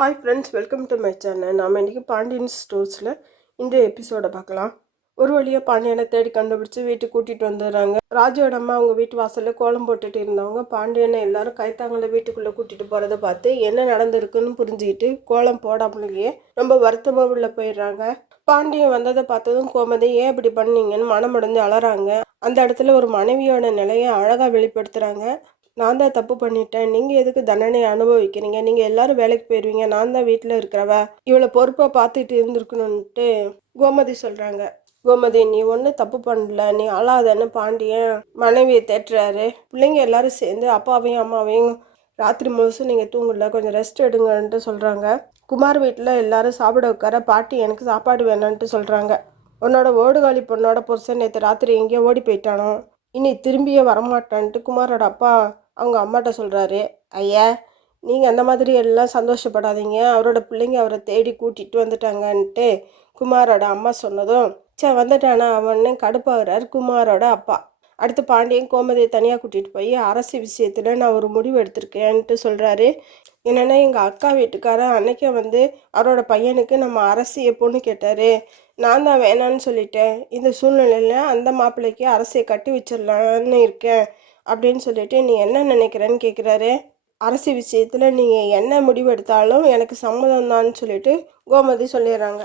Hi friends, welcome to my channel. நாம் இன்றைக்கி பாண்டியன் ஸ்டோர்ஸில் இந்த எபிசோடை பார்க்கலாம். ஒரு வழியாக பாண்டியனை தேடி கண்டுபிடிச்சி வீட்டுக்கு கூட்டிகிட்டு வந்துடுறாங்க. ராஜோட அம்மா அவங்க வீட்டு வாசலில் கோலம் போட்டுட்டு இருந்தவங்க பாண்டியனை எல்லாரும் கைத்தாங்களை வீட்டுக்குள்ளே கூட்டிகிட்டு போகிறத பார்த்து என்ன நடந்திருக்குன்னு புரிஞ்சுக்கிட்டு கோலம் போடாமலேயே ரொம்ப வருத்தமாக உள்ள போயிடுறாங்க. பாண்டியன் வந்ததை பார்த்ததும் கோமதி ஏன் இப்படி பண்ணீங்கன்னு மனமுடைஞ்சு அலறாங்க. அந்த இடத்துல ஒரு மனைவியோட நிலையை அழகாக வெளிப்படுத்துகிறாங்க. நான் தான் தப்பு பண்ணிட்டேன், நீங்கள் எதுக்கு தண்டனை அனுபவிக்கிறீங்க, நீங்கள் எல்லாரும் வேலைக்கு போயிடுவீங்க, நான் தான் வீட்டில் இருக்கிறவ, இவளை பொறுப்பாக பார்த்துட்டு இருந்திருக்கணுன்ட்டு கோமதி சொல்கிறாங்க. கோமதி, நீ ஒன்றும் தப்பு பண்ணல, நீ அழாதன்னு பாண்டியன் மனைவியை தேட்டுறாரு. பிள்ளைங்க எல்லாரும் சேர்ந்து அப்பாவையும் அம்மாவையும் ராத்திரி முழுசும் நீங்கள் தூங்கல, கொஞ்சம் ரெஸ்ட் எடுங்கன்ட்டு சொல்கிறாங்க. குமார் வீட்டில் எல்லாரும் சாப்பிட உட்கார பாட்டி எனக்கு சாப்பாடு வேணும்ன்ட்டு சொல்கிறாங்க. உன்னோட ஓடுகாலி பொண்ணோட புருஷன் நேற்று ராத்திரி எங்கேயோ ஓடி போயிட்டானோ, இனி திரும்பியே வரமாட்டான்ட்டு குமாரோட அப்பா அவங்க அம்மாட்ட சொல்கிறாரு. ஐயா, நீங்கள் அந்த மாதிரி எல்லாம் சந்தோஷப்படாதீங்க, அவரோட பிள்ளைங்க அவரை தேடி கூட்டிகிட்டு வந்துட்டாங்கன்ட்டு குமாரோட அம்மா சொன்னதும் வந்துட்டானா அவன்னு கடுப்பாகிறார் குமாரோட அப்பா. அடுத்து பாண்டியன் கோமதியை தனியாக கூட்டிகிட்டு போய் அரசு விஷயத்தில் நான் ஒரு முடிவு எடுத்திருக்கேன்ட்டு சொல்கிறாரு. என்னென்னா, எங்கள் அக்கா வீட்டுக்காரன் அன்னைக்கே அவரோட பையனுக்கு நம்ம அரசியை பொண்ணு கேட்டார். நான் தான் வேணான்னு சொல்லிட்டேன். இந்த சூழ்நிலையில் அந்த மாப்பிள்ளைக்கு அரசியை கட்டி வச்சிடலான்னு இருக்கேன் அப்படின்னு சொல்லிட்டு நீ என்ன நினைக்கிறேன்னு கேட்குறாரு. அரசு விஷயத்தில் நீங்கள் என்ன முடிவு எடுத்தாலும் எனக்கு சம்மதம் தான்னு சொல்லிட்டு கோமதி சொல்லிடுறாங்க.